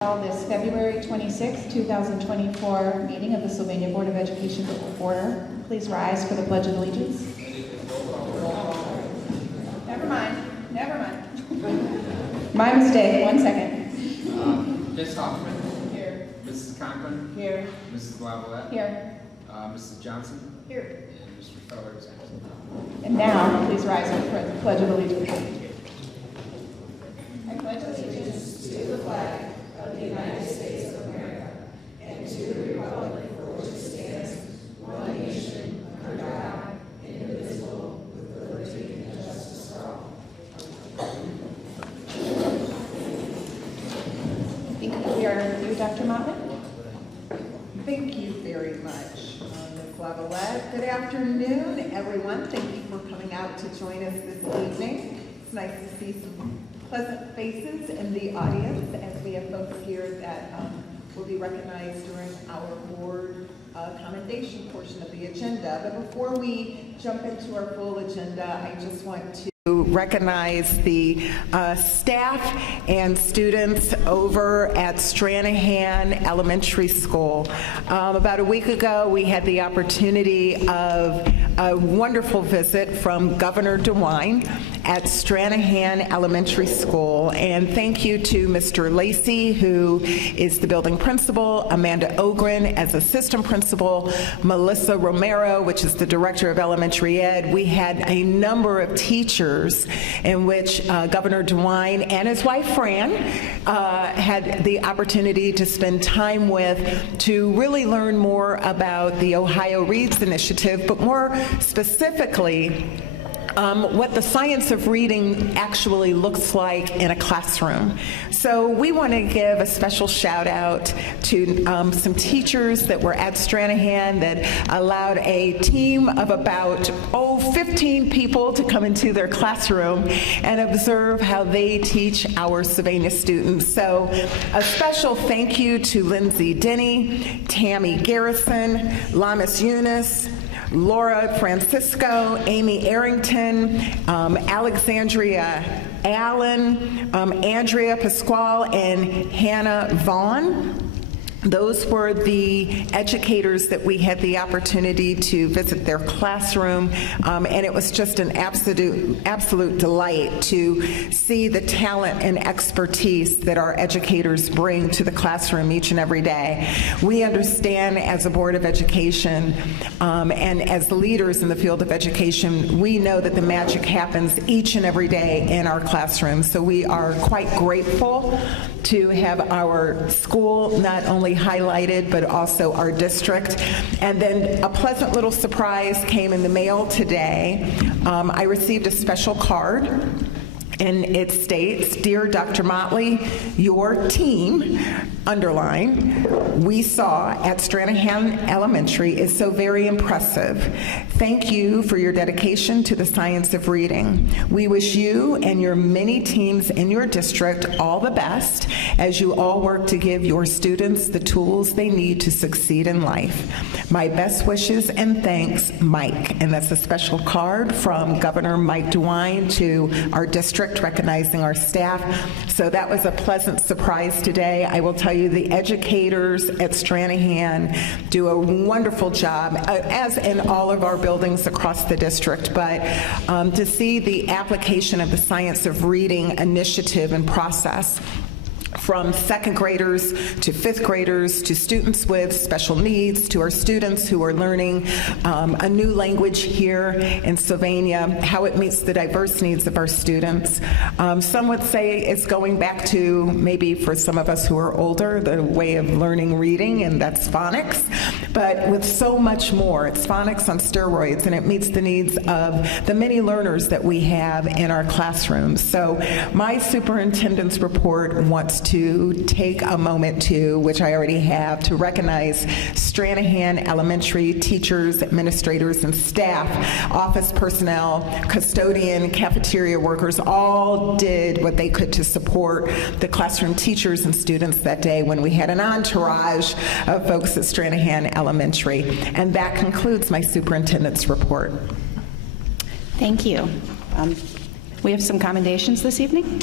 This February 26, 2024 meeting of the Sylvania Board of Education to order. Please rise for the Pledge of Allegiance. Never mind. My mistake, 1 second. Ms. Hoffman. Here. Mrs. Conklin. Here. Mrs. Lavalette. Here. Mrs. Johnson. Here. And Mr. Feller is absent. And now, please rise for the Pledge of Allegiance. I pledge allegiance to the flag of the United States of America and to the republic for which it stands, one nation, under God, indivisible, with liberty and justice for all. I think we are with you, Dr. Motley. Thank you very much, Ms. Lavalette. Good afternoon, everyone. Thank you for coming out to join us this evening. It's nice to see some pleasant faces in the audience as we have folks here that will be recognized during our board commendation portion of the agenda. But before we jump into our full agenda, I just want to recognize the staff and students over at Stranahan Elementary School. About a week ago, we had the opportunity of a wonderful visit from Governor DeWine at Stranahan Elementary School. And thank you to Mr. Lacey, who is the building principal, Amanda Ogren as assistant principal, Melissa Romero, which is the director of elementary ed. We had a number of teachers in which Governor DeWine and his wife Fran had the opportunity to spend time with to really learn more about the Ohio Reads Initiative, but more specifically, what the science of reading actually looks like in a classroom. So we want to give a special shout out to some teachers that were at Stranahan that allowed a team of about 15 people to come into their classroom and observe how they teach our Sylvania students. So a special thank you to Lindsay Denny, Tammy Garrison, Lamis Eunice, Laura Francisco, Amy Arrington, Alexandria Allen, Andrea Pasquale, and Hannah Vaughn. Those were the educators that we had the opportunity to visit their classroom, and it was just an absolute delight to see the talent and expertise that our educators bring to the classroom each and every day. We understand as a Board of Education and as leaders in the field of education, we know that the magic happens each and every day in our classrooms. So we are quite grateful to have our school not only highlighted, but also our district. And then a pleasant little surprise came in the mail today. I received a special card, and it states, "Dear Dr. Motley, your team," underline, "we saw at Stranahan Elementary is so very impressive. Thank you for your dedication to the science of reading. We wish you and your many teams in your district all the best as you all work to give your students the tools they need to succeed in life. My best wishes and thanks, Mike." And that's a special card from Governor Mike DeWine to our district recognizing our staff. So that was a pleasant surprise today. I will tell you the educators at Stranahan do a wonderful job, as in all of our buildings across the district, but to see the application of the Science of Reading initiative and process from second graders to fifth graders to students with special needs to our students who are learning a new language here in Sylvania, how it meets the diverse needs of our students. Some would say it's going back to, maybe for some of us who are older, the way of learning reading, and that's phonics, but with so much more. It's phonics on steroids, and it meets the needs of the many learners that we have in our classrooms. So my superintendent's report wants to take a moment to, which I already have, to recognize Stranahan Elementary teachers, administrators, and staff, office personnel, custodian, cafeteria workers, all did what they could to support the classroom teachers and students that day when we had an entourage of folks at Stranahan Elementary. And that concludes my superintendent's report. Thank you. We have some commendations this evening.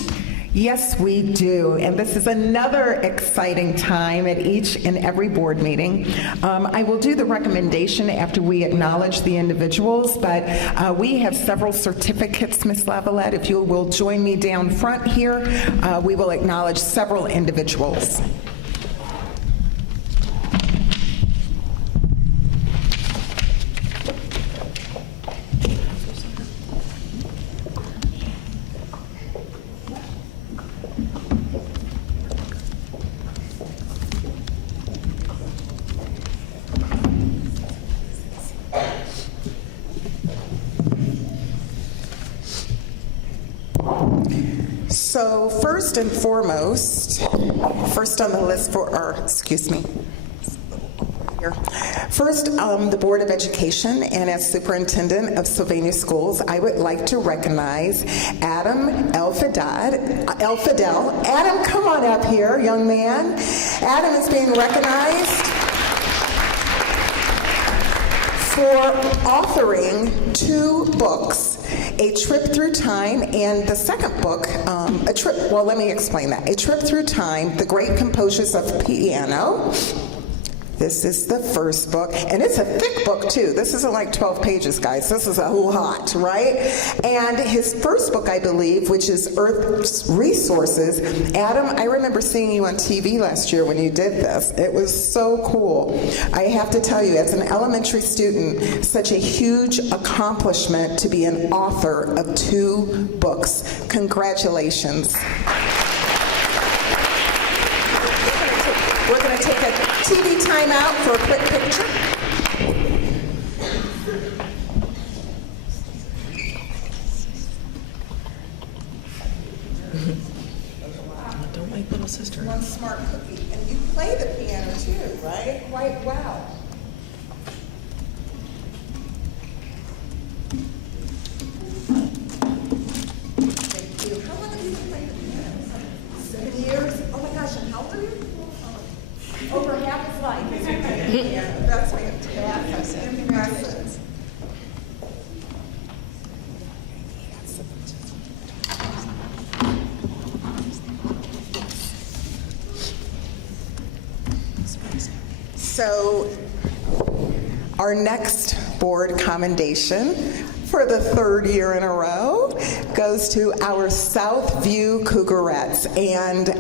Yes, we do. And this is another exciting time at each and every board meeting. I will do the recommendation after we acknowledge the individuals, but we have several certificates, Ms. Lavalette. If you will join me down front here, we will acknowledge several individuals. So first and foremost, first on the list for our, excuse me, here. First, the Board of Education, and as Superintendent of Sylvania Schools, I would like to recognize Adam Elfidel. Adam, come on up here, young man. Adam is being recognized for authoring 2 books, A Trip Through Time, and the second book, let me explain that. A Trip Through Time, The Great Composers of Piano. This is the first book, and it's a thick book too. This isn't like 12 pages, guys. This is a lot, right? And his first book, I believe, which is Earth's Resources. Adam, I remember seeing you on TV last year when you did this. It was so cool. I have to tell you, as an elementary student, such a huge accomplishment to be an author of 2 books. Congratulations. We're going to take a TV timeout for a quick picture. Don't make little sister. One smart cookie. And you play the piano too, right? Quite well. Thank you. How long have you been playing the piano? 7 years? Oh my gosh, and how old are you? Over half his life. Yeah, that's fantastic. So, our next board commendation for the 3rd year in a row goes to our Southview Cougarettes. And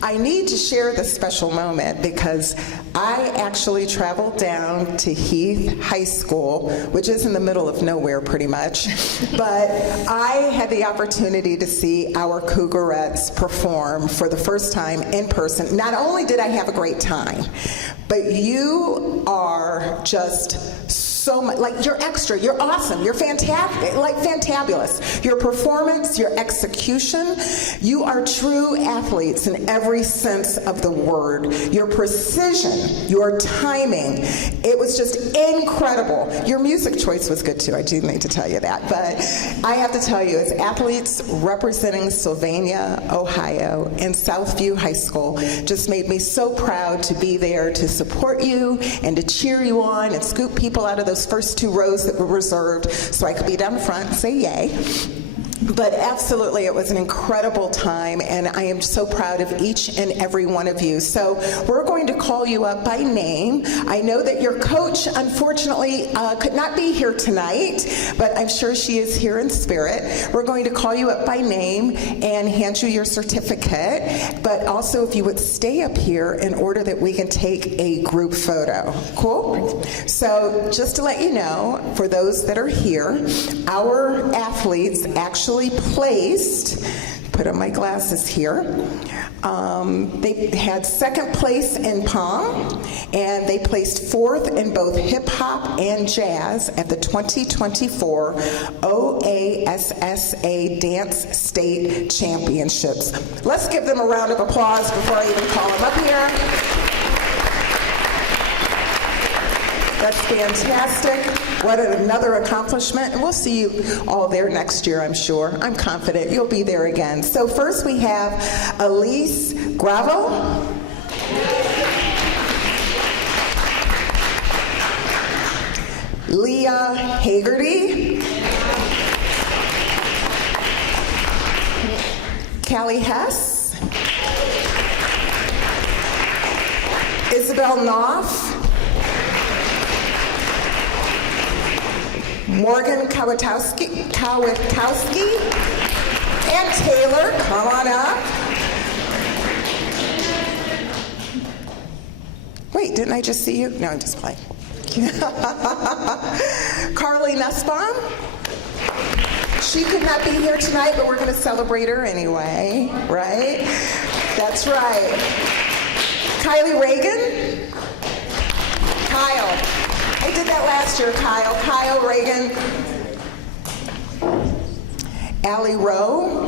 I need to share this special moment because I actually traveled down to Heath High School, which is in the middle of nowhere pretty much, but I had the opportunity to see our Cougarettes perform for the first time in person. Not only did I have a great time, but you are just so much, like, you're extra, you're awesome, you're fantastic, like fantabulous. Your performance, your execution, you are true athletes in every sense of the word. Your precision, your timing, it was just incredible. Your music choice was good too, I do need to tell you that. But I have to tell you, as athletes representing Sylvania, Ohio, and Southview High School, just made me so proud to be there to support you and to cheer you on and scoop people out of those first 2 rows that were reserved so I could be down front and say yay. But absolutely, it was an incredible time, and I am so proud of each and every one of you. So we're going to call you up by name. I know that your coach, unfortunately, could not be here tonight, but I'm sure she is here in spirit. We're going to call you up by name and hand you your certificate, but also if you would stay up here in order that we can take a group photo. Cool? So just to let you know, for those that are here, our athletes actually placed, put on my glasses here, they had 2nd place in pom, and they placed 4th in both hip hop and jazz at the 2024 OASSA Dance State Championships. Let's give them a round of applause before I even call them up here. That's fantastic. What another accomplishment. And we'll see you all there next year, I'm sure. I'm confident you'll be there again. So first we have Elise Gravel. Leah Hagerty. Callie Hess, Isabel Knopf, Morgan Kawatowski, and Taylor, come on up. Wait, didn't I just see you? No, I'm just playing. Carly Nussbaum. She could not be here tonight, but we're going to celebrate her anyway, right? That's right. Kylie Reagan. Kyle. I did that last year, Kyle. Kyle Reagan. Allie Rowe.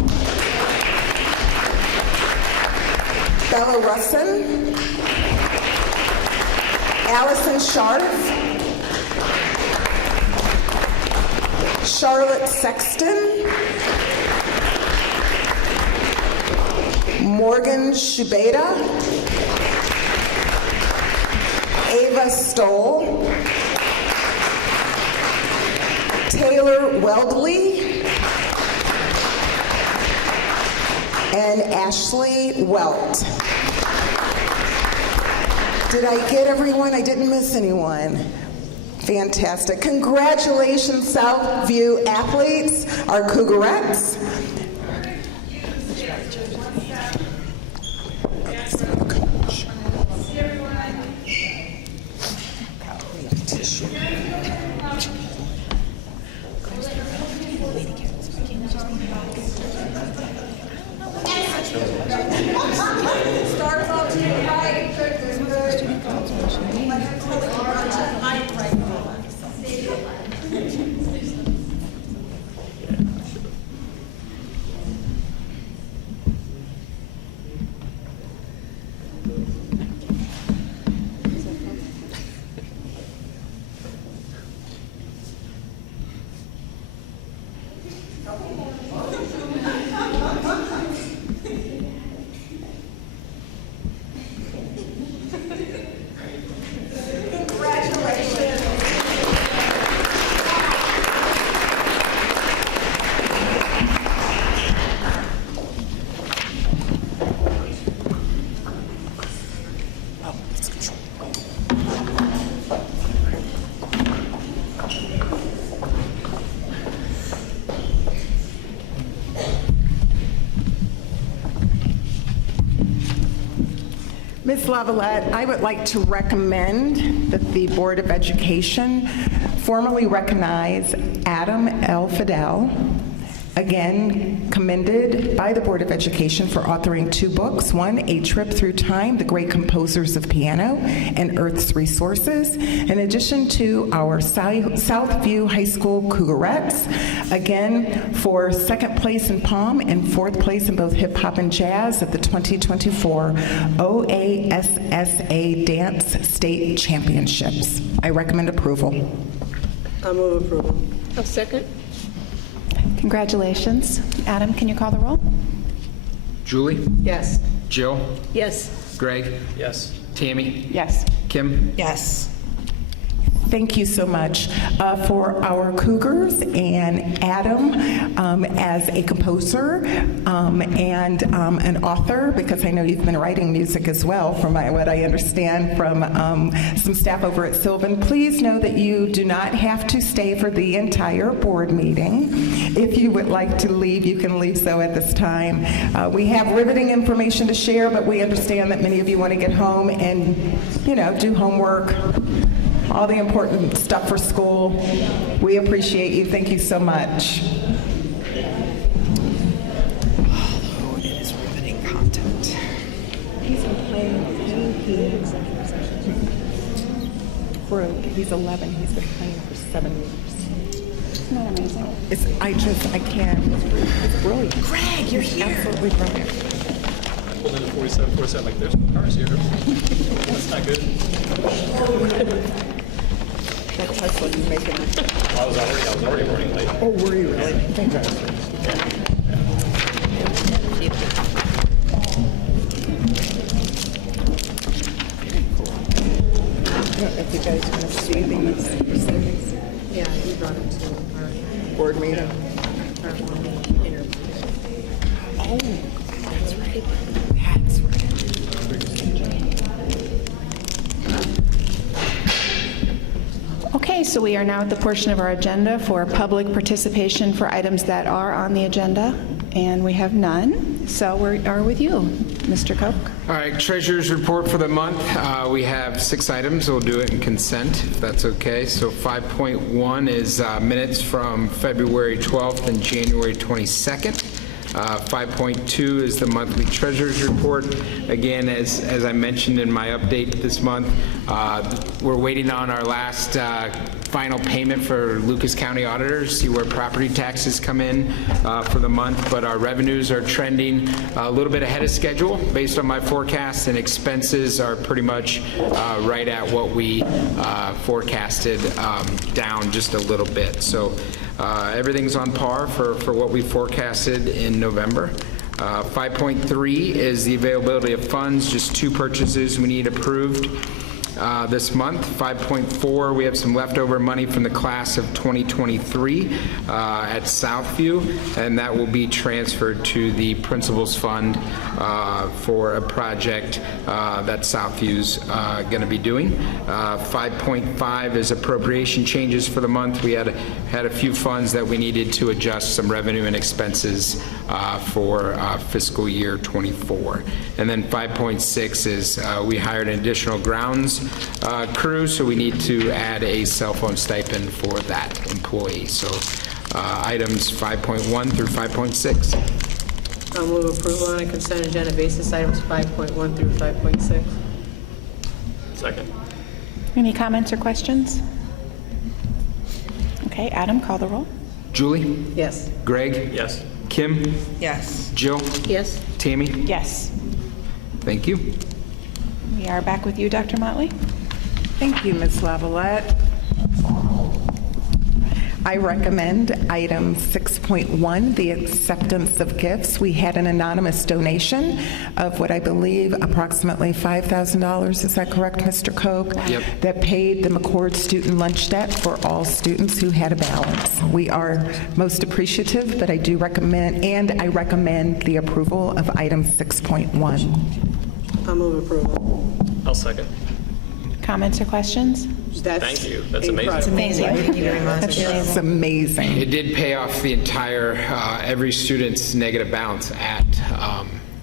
Bella Russin. Allison Scharf. Charlotte Sexton. Morgan Shubeda. Ava Stoll. Taylor Weldley. And Ashley Welt. Did I get everyone? I didn't miss anyone. Fantastic. Congratulations, Southview athletes, our Cougarettes. Ms. Lavalette, I would like to recommend that the Board of Education formally recognize Adam L. Fidel, again commended by the Board of Education for authoring 2 books. One, A Trip Through Time, The Great Composers of Piano and Earth's Resources, in addition to our Southview High School Cougarettes, again for 2nd place in Palm and 4th place in both hip hop and jazz at the 2024 OASSA Dance State Championships. I recommend approval. I move approval. I'll second. Congratulations. Adam, can you call the roll? Julie? Yes. Jill? Yes. Greg? Yes. Tammy? Yes. Kim? Yes. Thank you so much for our Cougars and Adam as a composer and an author, because I know you've been writing music as well, from what I understand from some staff over at Sylvan. Please know that you do not have to stay for the entire board meeting. If you would like to leave, you can leave so at this time. We have riveting information to share, but we understand that many of you want to get home and, do homework, all the important stuff for school. We appreciate you. Thank you so much. Oh, it is riveting content. He's been playing he's 11. He's been playing for 7 years. Isn't that amazing? I can't. It's brilliant. Greg, you're here. Absolutely brilliant. Pulled into 47, like, there's no cars here. That's not good. That Tesla you making. I was already running late. Oh, were you really? Thank God. I don't know if you guys want to see these proceedings. Yeah, you brought it to our Board meeting. interview. Oh, Okay, so we are now at the portion of our agenda for public participation for items that are on the agenda, and we have none. So we are with you, Mr. Koch. All right, treasurer's report for the month. We have 6 items. We'll do it in consent, if that's okay. So 5.1 is minutes from February 12th and January 22nd. 5.2 is the monthly treasurer's report. Again, as I mentioned in my update this month, we're waiting on our last final payment for Lucas County auditors, see where property taxes come in for the month, but our revenues are trending a little bit ahead of schedule based on my forecast, and expenses are pretty much right at what we forecasted, down just a little bit. So everything's on par for what we forecasted in November. 5.3 is the availability of funds, just 2 purchases we need approved this month. 5.4, we have some leftover money from the class of 2023 at Southview, and that will be transferred to the principal's fund for a project that Southview's going to be doing. 5.5 is appropriation changes for the month. We had a few funds that we needed to adjust some revenue and expenses for fiscal year 24. And then 5.6 is we hired an additional grounds crew, so we need to add a cell phone stipend for that employee. So items 5.1 through 5.6. I'll move approval on a consent agenda basis, items 5.1 through 5.6. Second. Any comments or questions? Okay, Adam, call the roll. Julie? Yes. Greg? Yes. Kim? Yes. Jill? Yes. Tammy? Yes. Thank you. We are back with you, Dr. Motley. Thank you, Ms. Lavalette. I recommend item 6.1, the acceptance of gifts. We had an anonymous donation of what I believe approximately $5,000. Is that correct, Mr. Koch? Yep. That paid the McCord student lunch debt for all students who had a balance. We are most appreciative, but I do recommend, and I recommend the approval of item 6.1. I'll move approval. I'll second. Comments or questions? That's Thank you. That's amazing. incredible. That's amazing. Thank you very much. It's amazing. It did pay off the entire, every student's negative balance at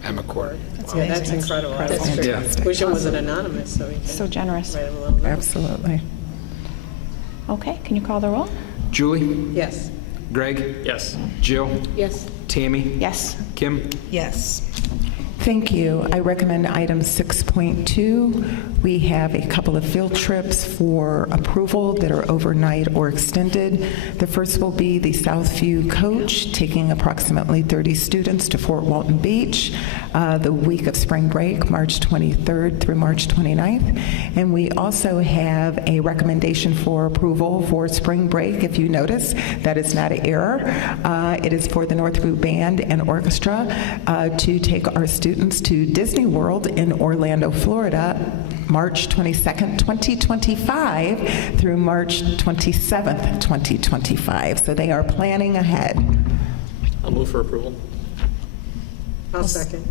McCord. Yeah, that's incredible. That's true. Yeah. Wish it wasn't anonymous, so we can So generous. write him a little note. Absolutely. Okay, can you call the roll? Julie? Yes. Greg? Yes. Jill? Yes. Tammy? Yes. Kim? Yes. Thank you. I recommend item 6.2. We have a couple of field trips for approval that are overnight or extended. The first will be the Southview Coach, taking approximately 30 students to Fort Walton Beach the week of spring break, March 23rd through March 29th. And we also have a recommendation for approval for spring break. If you notice, that is not an error. It is for the Northview Band and Orchestra to take our students to Disney World in Orlando, Florida, March 22nd, 2025 through March 27th, 2025. So they are planning ahead. I'll move for approval. I'll second.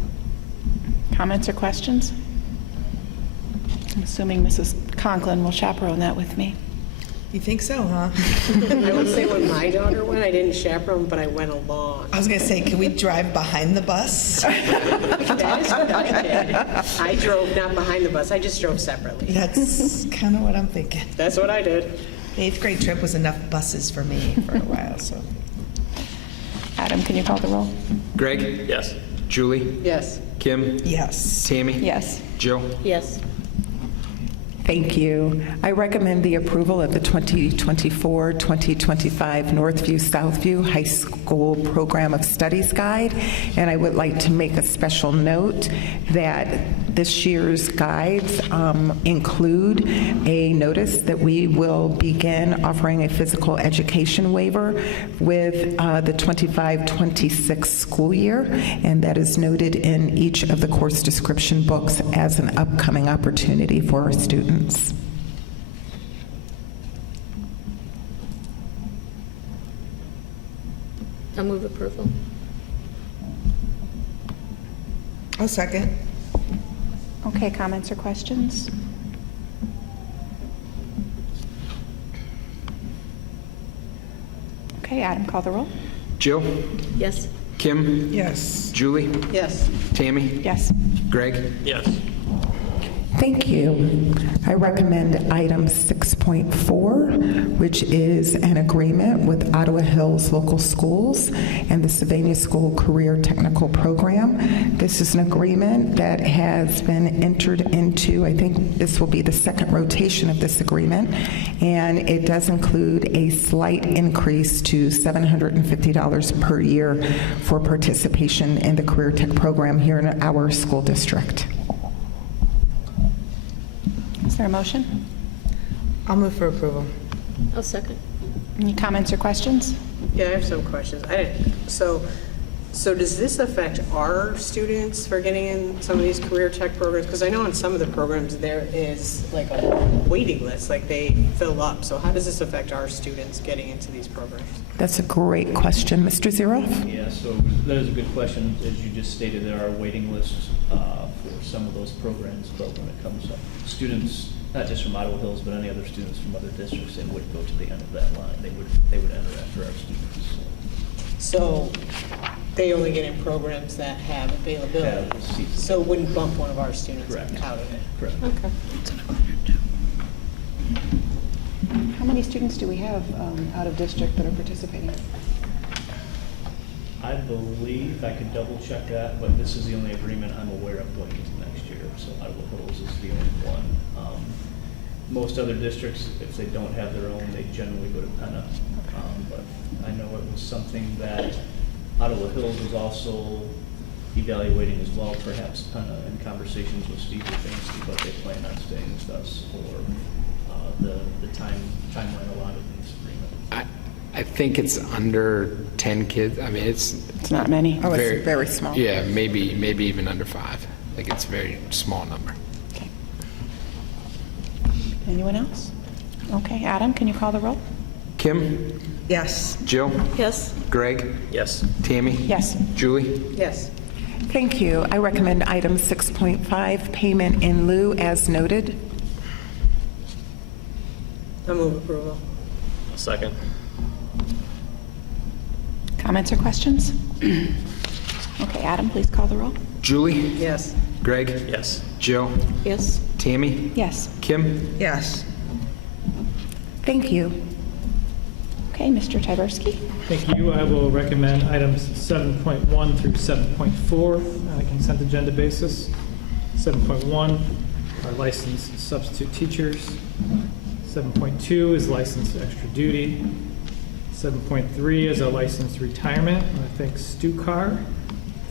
Comments or questions? I'm assuming Mrs. Conklin will chaperone that with me. You think so, huh? I would say when my daughter went, I didn't chaperone, but I went along. I was going to say, can we drive behind the bus? That is what I did. I drove not behind the bus. I just drove separately. That's kind of what I'm thinking. That's what I did. The 8th grade trip was enough buses for me for a while, so. Adam, can you call the roll? Greg? Yes. Julie? Yes. Kim? Yes. Tammy? Yes. Jill? Yes. Thank you. I recommend the approval of the 2024-2025 Northview Southview High School Program of Studies Guide, and I would like to make a special note that this year's guides include a notice that we will begin offering a physical education waiver with the 25-26 school year, and that is noted in each of the course description books as an upcoming opportunity for our students. I'll move approval. I'll second. Okay, comments or questions? Okay, Adam, call the roll. Jill? Yes. Kim? Yes. Julie? Yes. Tammy? Yes. Greg? Yes. Thank you. I recommend item 6.4, which is an agreement with Ottawa Hills Local Schools and the Sylvania School Career Technical Program. This is an agreement that has been entered into, I think this will be the second rotation of this agreement, and it does include a slight increase to $750 per year for participation in the Career Tech program here in our school district. Is there a motion? I'll move for approval. I'll second. Any comments or questions? Yeah, I have some questions. So does this affect our students for getting in some of these career tech programs? Because I know in some of the programs there is like a waiting list, like they fill up. So how does this affect our students getting into these programs? That's a great question. Mr. Ziroff? Yeah, so that is a good question. As you just stated, there are waiting lists for some of those programs, but when it comes up, students, not just from Ottawa Hills, but any other students from other districts, they would go to the end of that line. They would enter after our students. So they only get in programs that have availability. Have seats. So it wouldn't bump one of our students Correct. out of it. Correct. Okay. How many students do we have out of district that are participating? I believe, I could double check that, but this is the only agreement I'm aware of going into next year. So Ottawa Hills is the only one. Most other districts, if they don't have their own, they generally go to Penna. But I know it was something that Ottawa Hills was also evaluating as well, perhaps Penna, in conversations with Steve Urbanski, but they plan on staying with us for the timeline allotted in this agreement. I think it's under 10 kids. I mean, it's It's not many. Oh, it's very small. Yeah, maybe even under 5. Like it's a very small number. Okay. Anyone else? Okay, Adam, can you call the roll? Kim? Yes. Jill? Yes. Greg? Yes. Tammy? Yes. Julie? Yes. Thank you. I recommend item 6.5, payment in lieu as noted. I move approval. Second. Comments or questions? Okay, Adam, please call the roll. Julie? Yes. Greg? Yes. Jill? Yes. Tammy? Yes. Kim? Yes. Thank you. Okay, Mr. Tyberski? Thank you. I will recommend items 7.1 through 7.4 on a consent agenda basis. 7.1 are licensed substitute teachers. 7.2 is licensed extra duty. 7.3 is a licensed retirement. I want to thank Stu Carr,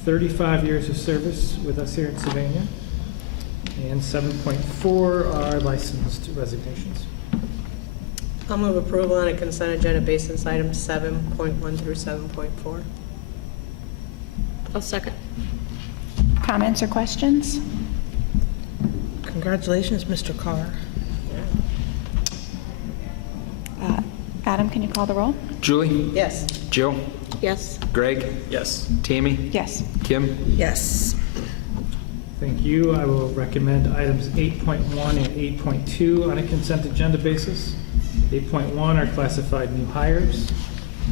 35 years of service with us here in Sylvania. And 7.4 are licensed resignations. I'll move approval on a consent agenda basis, items 7.1 through 7.4. I'll second. Comments or questions? Congratulations, Mr. Carr. Adam, can you call the roll? Julie? Yes. Jill? Yes. Greg? Yes. Tammy? Yes. Kim? Yes. Thank you. I will recommend items 8.1 and 8.2 on a consent agenda basis. 8.1 are classified new hires,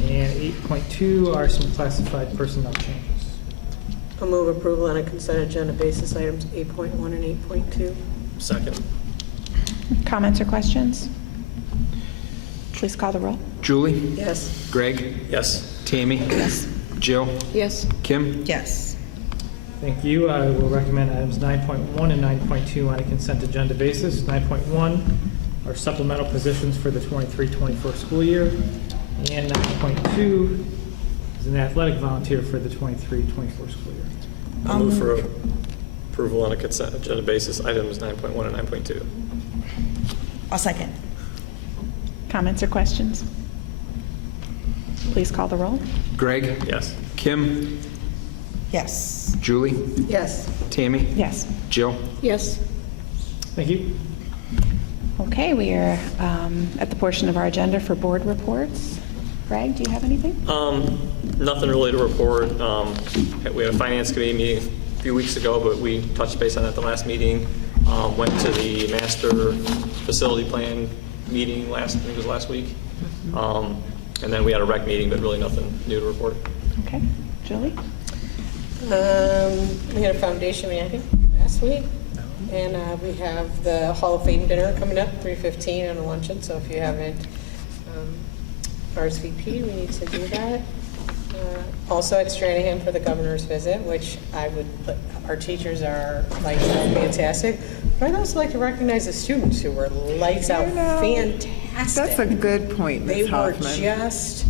and 8.2 are some classified personnel changes. I'll move approval on a consent agenda basis, items 8.1 and 8.2. Second. Comments or questions? Please call the roll. Julie? Yes. Greg? Yes. Tammy? Yes. Jill? Yes. Kim? Yes. Thank you. I will recommend items 9.1 and 9.2 on a consent agenda basis. 9.1 are supplemental positions for the 23-24 school year, and 9.2 is an athletic volunteer for the 23-24 school year. I'll move for approval on a consent agenda basis, items 9.1 and 9.2. I'll second. Comments or questions? Please call the roll. Greg? Yes. Kim? Yes. Julie? Yes. Tammy? Yes. Jill? Yes. Thank you. Okay, we are at the portion of our agenda for board reports. Greg, do you have anything? Nothing really to report. We had a finance committee meeting a few weeks ago, but we touched base on that at the last meeting. Went to the master facility plan meeting I think it was last week. And then we had a rec meeting, but really nothing new to report. Okay, Julie? We had a foundation meeting, I think, last week. And we have the Hall of Fame dinner coming up, 3:15 on a luncheon. So if you haven't RSVP, we need to do that. Also at Stranahan for the governor's visit, which our teachers are lights out fantastic. But I'd also like to recognize the students who were lights out fantastic. That's a good point, They Ms. were Hoffman. just,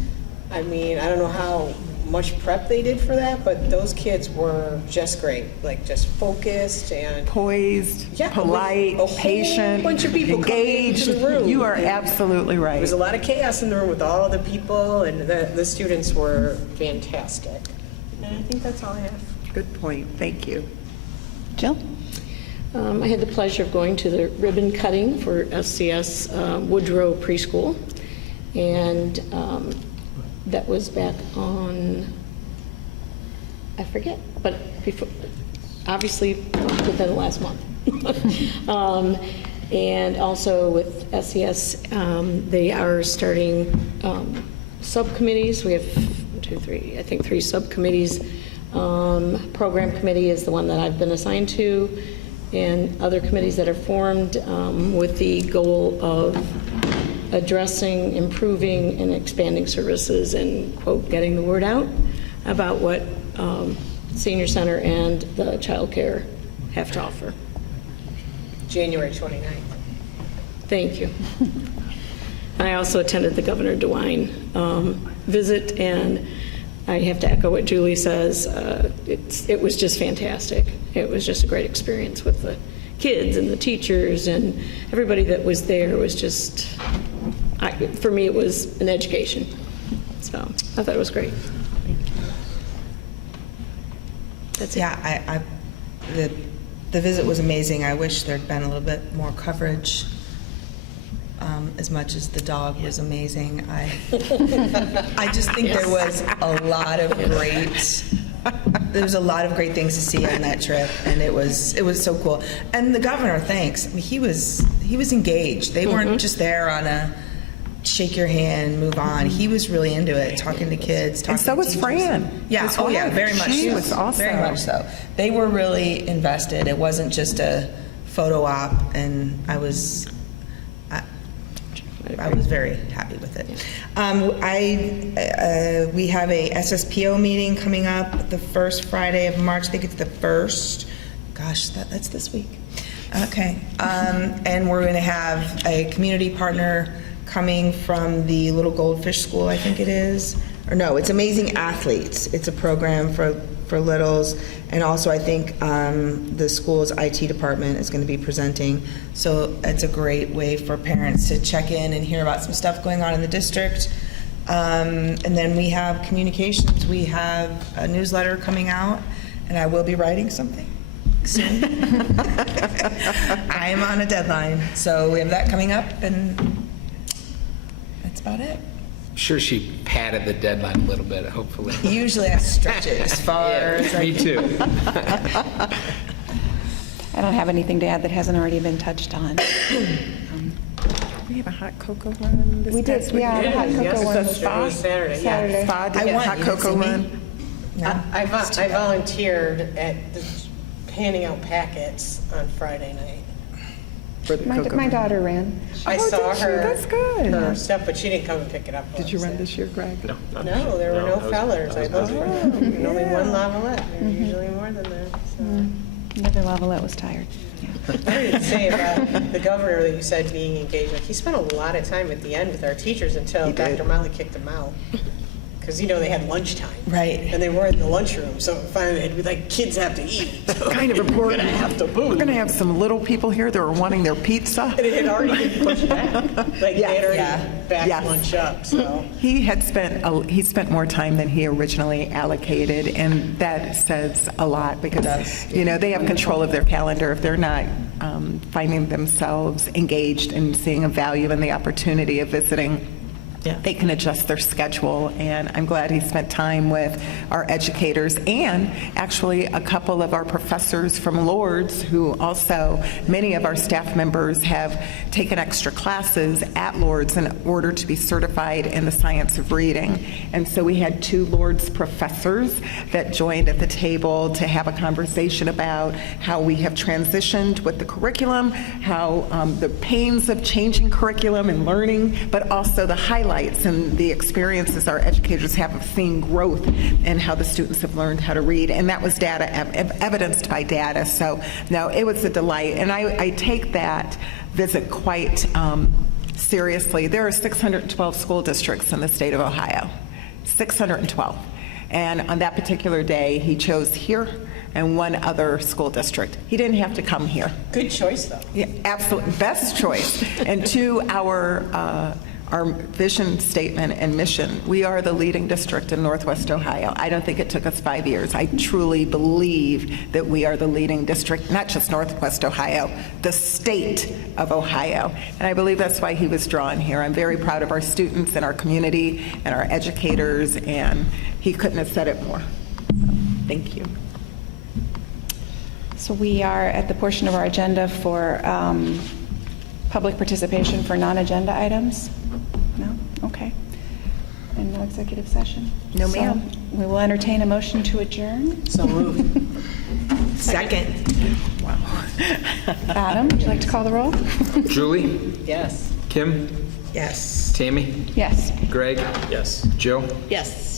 I mean, I don't know how much prep they did for that, but those kids were just great, like just focused and Poised, Yeah, polite, a whole patient, bunch of people coming engaged. into the room. You are absolutely There right. was a lot of chaos in the room with all the people, and the students were fantastic. And I think that's all I have. Good point, thank you. Jill? I had the pleasure of going to the ribbon cutting for SCS Woodrow Preschool, and that was back on, I forget, but before, obviously within the last month. And also with SCS, they are starting subcommittees. We have 3 subcommittees. Program committee is the one that I've been assigned to, and other committees that are formed with the goal of addressing, improving, and expanding services and, quote, getting the word out about what Senior Center and the child care have to offer. January 29th. Thank you. And I also attended the Governor DeWine visit, and I have to echo what Julie says. It was just fantastic. It was just a great experience with the kids and the teachers and everybody that was there. It was just, for me, it was an education. So I thought it was great. That's it. Yeah, the visit was amazing. I wish there'd been a little bit more coverage. As much as the dog was amazing, I just think there was a lot of great things to see on that trip, and it was so cool. And the governor, thanks. I mean, he was engaged. They weren't just there on a shake your hand, move on. He was really into it, talking to kids. And so was teachers. Fran. Yeah, his yeah, wife. very much. She so. was awesome. Very much so. They were really invested. It wasn't just a photo op, and I was very happy with it. We have a SSPO meeting coming up the first Friday of March. I think it's the 1st. Gosh, that's this week. Okay. And we're going to have a community partner coming from the Little Goldfish School, I think it is. Or no, it's Amazing Athletes. It's a program for littles. And also I think the school's IT department is going to be presenting. So it's a great way for parents to check in and hear about some stuff going on in the district. And then we have communications. We have a newsletter coming out, and I will be writing something soon. I am on a deadline. So we have that coming up, and that's about it. I'm sure she padded the deadline a little bit, hopefully. Usually I stretch it as far as I Me too. I don't have anything to add that hasn't already been touched on. We have a hot cocoa run this We did, past week. yeah, the hot cocoa Yes, one. it was Saturday. Yeah. Saturday. Spa did I a won. hot You didn't cocoa see me? run. I volunteered at handing out packets on Friday night. For the cocoa My run. daughter ran. I Oh, saw did you? her. That's good. Her stuff, but she didn't come and pick it up. Did you run this year, Greg? No, not No, sure. there were no I was- fellers. I was looked busy. for them. And only one Lavalette. There's usually more than that. So. Never Lavalette was tired. I didn't say about the governor that you said being engaged. Like, he spent a lot of time at the end with our teachers until Dr. Molly kicked him out. Because, they had lunchtime. Right. And they were in the lunchroom. So finally, it'd be like, kids have to eat. So Kind of important. We're going to have to We're move. going to have some little people here that are wanting their pizza. And it had already been pushed back. Like, they had already Yeah. backed Yes. lunch up. So. He spent more time than he originally allocated, and that says a lot because, they have control of their calendar. If they're not finding themselves engaged and seeing a value in the opportunity of visiting they can adjust their schedule. And I'm glad he spent time with our educators and actually a couple of our professors from Lourdes, who also, many of our staff members have taken extra classes at Lourdes in order to be certified in the science of reading. And so we had 2 Lourdes professors that joined at the table to have a conversation about how we have transitioned with the curriculum, how the pains of changing curriculum and learning, but also the highlights and the experiences our educators have of seeing growth and how the students have learned how to read. And that was data, evidenced by data. So, no, it was a delight. And I take that visit quite seriously. There are 612 school districts in the state of Ohio. 612. And on that particular day, he chose here and one other school district. He didn't have to come here. Good choice, though. Yeah, absolutely, best choice. And to our vision statement and mission, we are the leading district in Northwest Ohio. I don't think it took us 5 years. I truly believe that we are the leading district, not just Northwest Ohio, the state of Ohio. And I believe that's why he was drawn here. I'm very proud of our students and our community and our educators, and he couldn't have said it more. Thank you. So we are at the portion of our agenda for public participation for non-agenda items? No? Okay. And no executive session? No, So ma'am. we will entertain a motion to adjourn. So moved. Second. Adam, would you like to call the roll? Julie? Yes. Kim? Yes. Tammy? Yes. Greg? Yes. Jill? Yes.